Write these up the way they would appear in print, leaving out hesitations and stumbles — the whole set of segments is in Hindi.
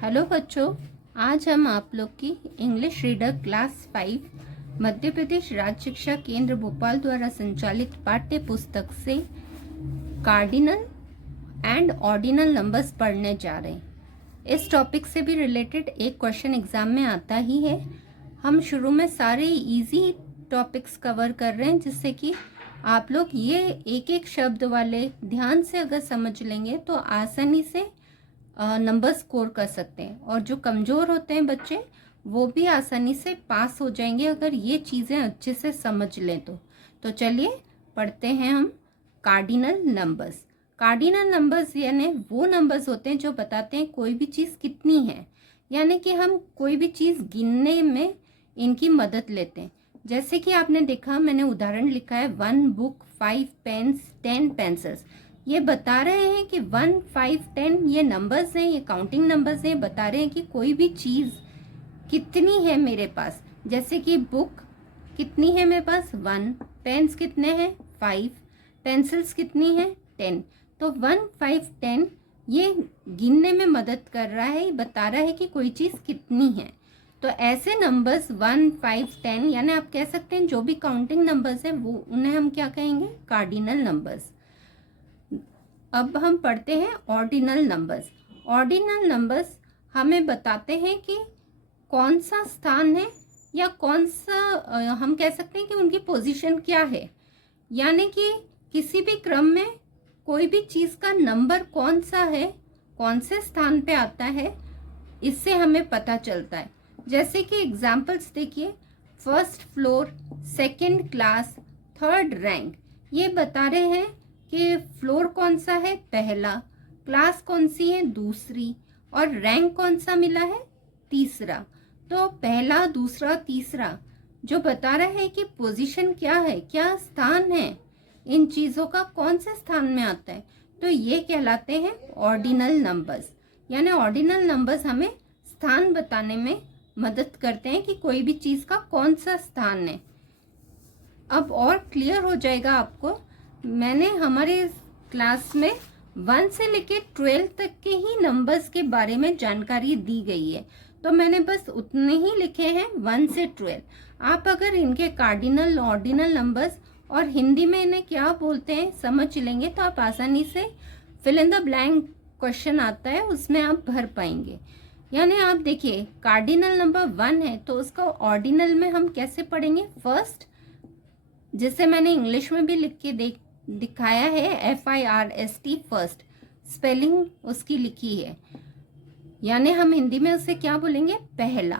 हेलो बच्चों, आज हम आप लोग की English reader class 5 Madhya Pradesh राज्य शिक्षा केंद्र भोपाल द्वारा संचालित पाठ्य पुस्तक से कार्डिनल एंड ऑर्डिनल नंबर्स पढ़ने जा रहे हैं। इस टॉपिक से भी रिलेटेड एक क्वेश्चन एग्जाम में आता ही है। हम शुरू में सारे इजी टॉपिक्स कवर कर रहे हैं जिससे कि आप लोग ये एक एक शब्द वाले ध्यान से अगर समझ लेंगे तो आसानी से नंबर स्कोर कर सकते हैं, और जो कमज़ोर होते हैं बच्चे वो भी आसानी से पास हो जाएंगे अगर ये चीज़ें अच्छे से समझ लें तो चलिए पढ़ते हैं हम कार्डिनल नंबर्स। कार्डिनल नंबर्स यानी वो नंबर्स होते हैं जो बताते हैं कोई भी चीज़ कितनी है, यानी कि हम कोई भी चीज़ गिनने में इनकी मदद लेते हैं। जैसे कि आपने देखा, मैंने उदाहरण लिखा है 1 बुक, 5 पेन्स, 10 पेंसिल्स। ये बता रहे हैं कि 1, 5, 10 ये नंबर्स हैं, ये काउंटिंग नंबर्स हैं। बता रहे हैं कि कोई भी चीज़ कितनी है मेरे पास। जैसे कि बुक कितनी है मेरे पास 1, पेन्स कितने हैं 5, पेंसिल्स कितनी है 10। तो 1, 5, 10 ये गिनने में मदद कर रहा है, ये बता रहा है कि कोई चीज़ कितनी है। तो ऐसे नंबर्स 1, 5, 10 यानी आप कह सकते हैं जो भी काउंटिंग नंबर्स हैं वो उन्हें हम क्या कहेंगे, कार्डिनल नंबर्स। अब हम पढ़ते हैं ऑर्डिनल नंबर्स। ऑर्डिनल नंबर्स हमें बताते हैं कि कौन सा स्थान है या कौन सा हम कह सकते हैं कि उनकी पोजीशन क्या है, यानी कि किसी भी क्रम में कोई भी चीज़ का नंबर कौन सा है, कौन से स्थान पे आता है, इससे हमें पता चलता है। जैसे कि एग्जाम्पल्स देखिए, first floor, second class, third rank. ये बता रहे हैं कि फ्लोर कौन सा है, पहला, क्लास कौन सी है, दूसरी, और रैंक कौन सा मिला है, तीसरा। तो पहला, दूसरा, तीसरा जो बता रहा है कि पोजीशन क्या है, क्या स्थान है, इन चीज़ों का कौन से स्थान में आता है, तो ये कहलाते हैं ऑर्डिनल नंबर्स। यानी ऑर्डिनल नंबर्स हमें स्थान बताने में मदद करते हैं कि कोई भी चीज़ का कौन सा स्थान है। अब और क्लियर हो जाएगा आपको। मैंने हमारे क्लास में 1 से लेके 12 तक के ही नंबर्स के बारे में जानकारी दी गई है, तो मैंने बस उतने ही लिखे हैं 1 से 12। आप अगर इनके कार्डिनल, ऑर्डिनल नंबर्स और हिंदी में इन्हें क्या बोलते हैं समझ लेंगे तो आप आसानी से fill in the blank question आता है उसमें आप भर पाएंगे। यानी आप देखिए, कार्डिनल नंबर 1 है तो उसका ऑर्डिनल में हम कैसे पढ़ेंगे, फर्स्ट, जिसे मैंने इंग्लिश में भी लिख के दिखाया है, FIRST, फर्स्ट स्पेलिंग उसकी लिखी है, यानी हम हिंदी में उसे क्या बोलेंगे, पहला।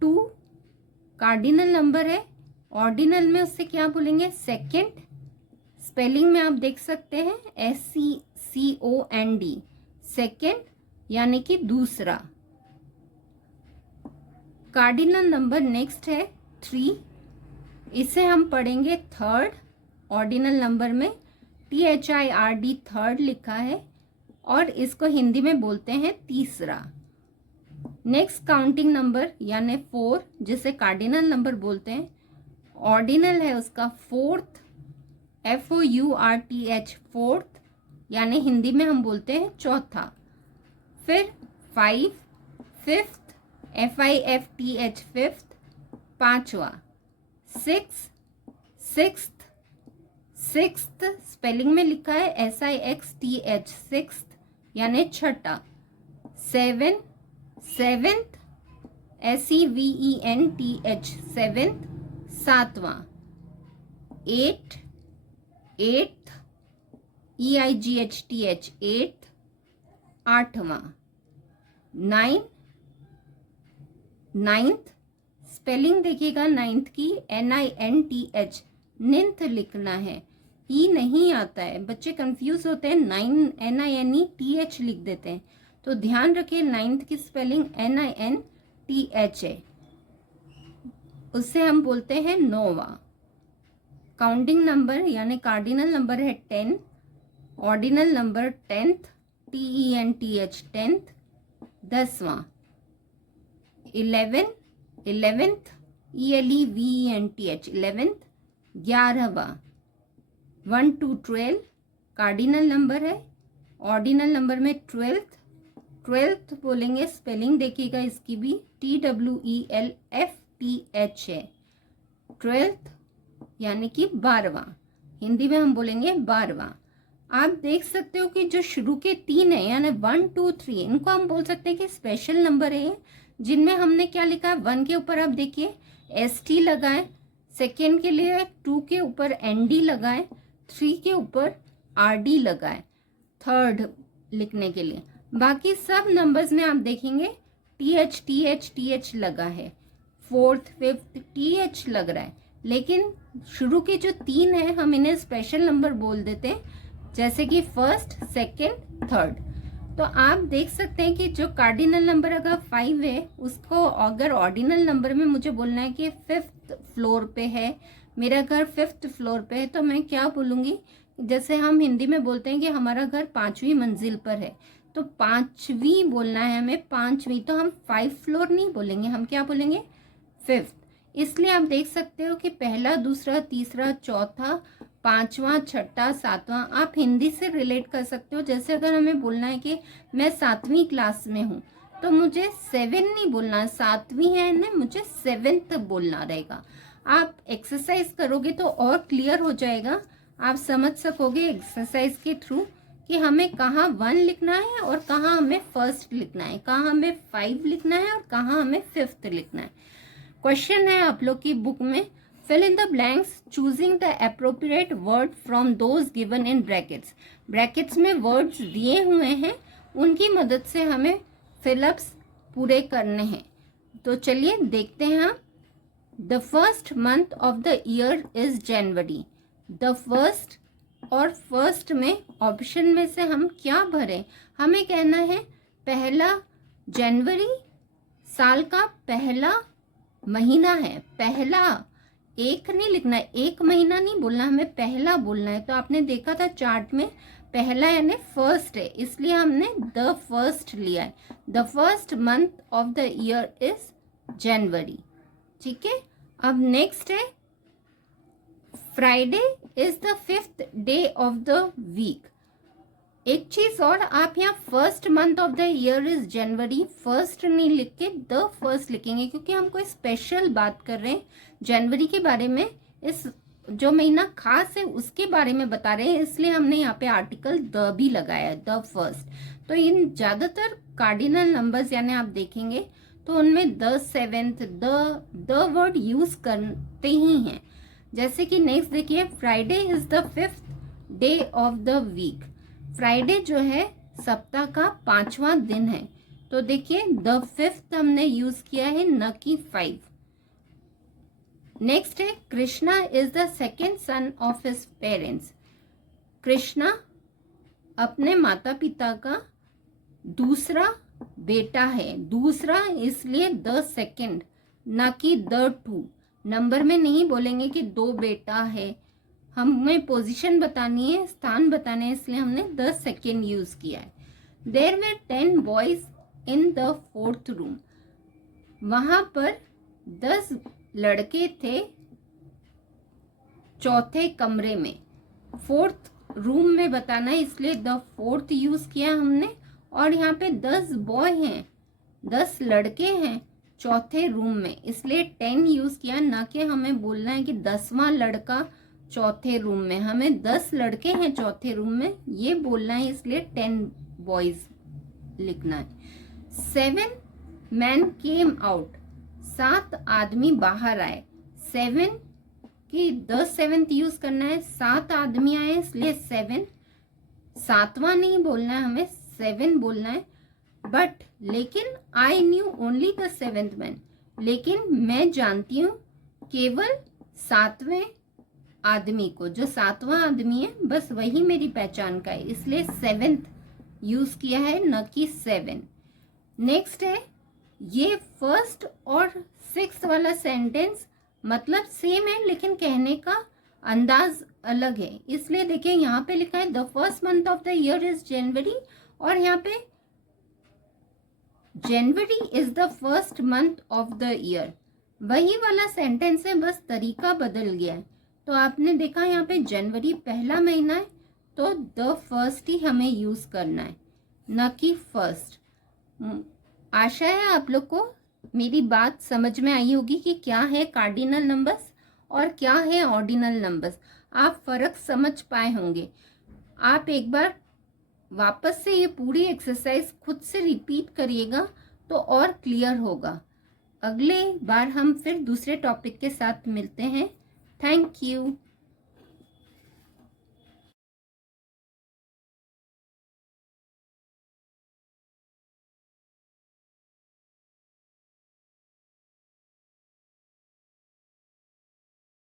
2 कार्डिनल नंबर है, ऑर्डिनल में उससे क्या बोलेंगे, सेकंड, स्पेलिंग में आप देख सकते हैं SECOND, सेकंड यानी कि दूसरा। कार्डिनल नंबर नेक्स्ट है 3, इसे हम पढ़ेंगे थर्ड। ऑर्डिनल नंबर में THIRD, थर्ड लिखा है, और इसको हिंदी में बोलते हैं तीसरा। नेक्स्ट काउंटिंग नंबर यानी 4, जिसे कार्डिनल नंबर बोलते हैं, ऑर्डिनल है उसका फोर्थ, FOURTH, फोर्थ, यानी हिंदी में हम बोलते हैं चौथा। फिर 5, फिफ्थ, FIFTH, फिफ्थ, पांचवा। 6, सिक्स्थ, सिक्स्थ स्पेलिंग में लिखा है SIXTH, सिक्स्थ यानी छठा। 7, सेवेंथ, SEVENTH, सेवेंथ, सातवां। 8, एट्थ, EIGHTH, एट्थ, आठवां। 9, नाइन्थ, स्पेलिंग देखिएगा नाइन्थ की NINTH, निन्थ लिखना है, ई नहीं आता है, बच्चे कंफ्यूज होते हैं, NINETH लिख देते हैं, तो ध्यान रखिए नाइन्थ की स्पेलिंग NINTH है, उससे हम बोलते हैं नौवा। काउंटिंग नंबर यानी कार्डिनल नंबर है 10, ordinal number 10th, TENTH, 10th, 10वां। 11, 11th, ELEVENTH, 11th, 11वां। 1 to 12 cardinal number है, ऑर्डिनल नंबर में 12th, ट्वेल्थ बोलेंगे, स्पेलिंग देखिएगा इसकी भी, TWELFTH है। ट्वेल्थ यानी कि 12वां, हिंदी में हम बोलेंगे 12वां। आप देख सकते हो कि जो शुरू के 3 है यानी 1 2 3, इनको हम बोल सकते हैं कि स्पेशल नंबर है, जिनमें हमने क्या लिखा है, 1 के ऊपर आप देखिए ST लगाए, सेकेंड के लिए 2 के ऊपर ND लगाए, 3 के ऊपर RD लगाए थर्ड लिखने के लिए। बाकी सब नंबर्स में आप देखेंगे TH लगा है, फोर्थ फिफ्थ TH लग रहा है, लेकिन शुरू के जो 3 है हम इन्हें स्पेशल नंबर बोल देते हैं, जैसे कि फर्स्ट सेकेंड थर्ड। तो आप देख सकते हैं कि जो कार्डिनल नंबर अगर 5 है, उसको अगर ऑर्डिनल नंबर में मुझे बोलना है कि 5th फ्लोर पे है, मेरा घर 5th फ्लोर पे है, तो मैं क्या बोलूँगी, जैसे हम हिंदी में बोलते हैं कि हमारा घर 5वीं मंजिल पर है, तो 5वीं बोलना है हमें, 5वीं, तो हम 5 फ्लोर नहीं बोलेंगे, हम क्या बोलेंगे 5th। इसलिए आप देख सकते हो कि पहला, दूसरा, तीसरा, चौथा, 5वां, छठा, 7वां आप हिंदी से रिलेट कर सकते हो। जैसे अगर हमें बोलना है कि मैं 7वीं क्लास में हूँ, तो मुझे 7 नहीं बोलना, 7वीं है ना, मुझे 7th बोलना रहेगा। आप एक्सरसाइज करोगे तो और क्लियर हो जाएगा, आप समझ सकोगे एक्सरसाइज के थ्रू कि हमें कहाँ 1 लिखना है और कहाँ हमें फर्स्ट लिखना है, कहाँ हमें 5 लिखना है और कहाँ हमें 5th लिखना है। क्वेश्चन है आप लोग की बुक में, fill in the blanks choosing the appropriate word from those given in brackets। Brackets में वर्ड्स दिए हुए हैं, उनकी मदद से हमें फिलअप्स पूरे करने हैं। तो चलिए देखते हैं हम। The first month of the year is January. The first और फर्स्ट में ऑप्शन में से हम क्या भरें, हमें कहना है पहला जनवरी साल का पहला महीना है, पहला, एक नहीं लिखना है, एक महीना नहीं बोलना, हमें पहला बोलना है। तो आपने देखा था चार्ट में पहला यानी फर्स्ट है, इसलिए हमने द फर्स्ट लिया है। The first month of the year is January. ठीक है, अब नेक्स्ट है Friday is the 5th day of the week. एक चीज और, आप यहाँ first month of the year is January first नहीं लिख के द फर्स्ट लिखेंगे, क्योंकि हम कोई स्पेशल बात कर रहे हैं जनवरी के बारे में, इस जो महीना खास है उसके बारे में बता रहे हैं, इसलिए हमने यहाँ पे आर्टिकल द भी लगाया, द फर्स्ट। तो इन ज्यादातर कार्डिनल नंबर्स यानी आप देखेंगे तो उनमें the 7th the word use करते ही हैं। जैसे कि नेक्स्ट देखिए, Friday is the 5th day of the week. Friday जो है सप्ताह का 5वां दिन है, तो देखिए द 5th हमने यूज किया है, न कि 5। नेक्स्ट है Krishna is the second son of his parents. Krishna अपने माता पिता का दूसरा बेटा है, दूसरा इसलिए द सेकेंड, ना कि द 2। नंबर में नहीं बोलेंगे कि 2 बेटा है, हमें पोजीशन बतानी है, स्थान बताने हैं, इसलिए हमने द सेकेंड यूज किया है। There were 10 boys in the 4th room. वहां पर 10 लड़के थे चौथे कमरे में। 4th रूम में बताना है, इसलिए द 4th यूज किया हमने। और यहाँ पे 10 बॉय हैं, 10 लड़के हैं चौथे रूम में, इसलिए 10 यूज किया, ना कि हमें बोलना है कि 10वां लड़का चौथे रूम में। हमें 10 लड़के हैं चौथे रूम में ये बोलना है, इसलिए 10 बॉयज लिखना है। 7 मैन केम आउट। 7 आदमी बाहर आए। 7 की द 7th यूज करना है, 7 आदमी आए इसलिए 7। 7वां नहीं बोलना है, हमें 7 बोलना है। बट लेकिन I knew only the 7th man. लेकिन मैं जानती हूँ केवल 7वें आदमी को, जो 7वां आदमी है बस वही मेरी पहचान का है, इसलिए 7th यूज किया है, न कि 7। नेक्स्ट है, ये फर्स्ट और 6th वाला सेंटेंस मतलब सेम है लेकिन कहने का अंदाज अलग है, इसलिए देखिए यहाँ पे लिखा है the first month of the year is जनवरी, और यहाँ पे जनवरी is the first month of the year. वही वाला सेंटेंस है, बस तरीका बदल गया है। तो आपने देखा यहाँ पे जनवरी पहला महीना है, तो द फर्स्ट ही हमें यूज करना है, न कि फर्स्ट। आशा है आप लोग को मेरी बात समझ में आई होगी कि क्या है कार्डिनल नंबर्स और क्या है ऑर्डिनल नंबर्स। आप फर्क समझ पाए होंगे। आप एक बार वापस से ये पूरी एक्सरसाइज खुद से रिपीट करिएगा तो और क्लियर होगा। अगले बार हम फिर दूसरे टॉपिक के साथ मिलते हैं। Thank you.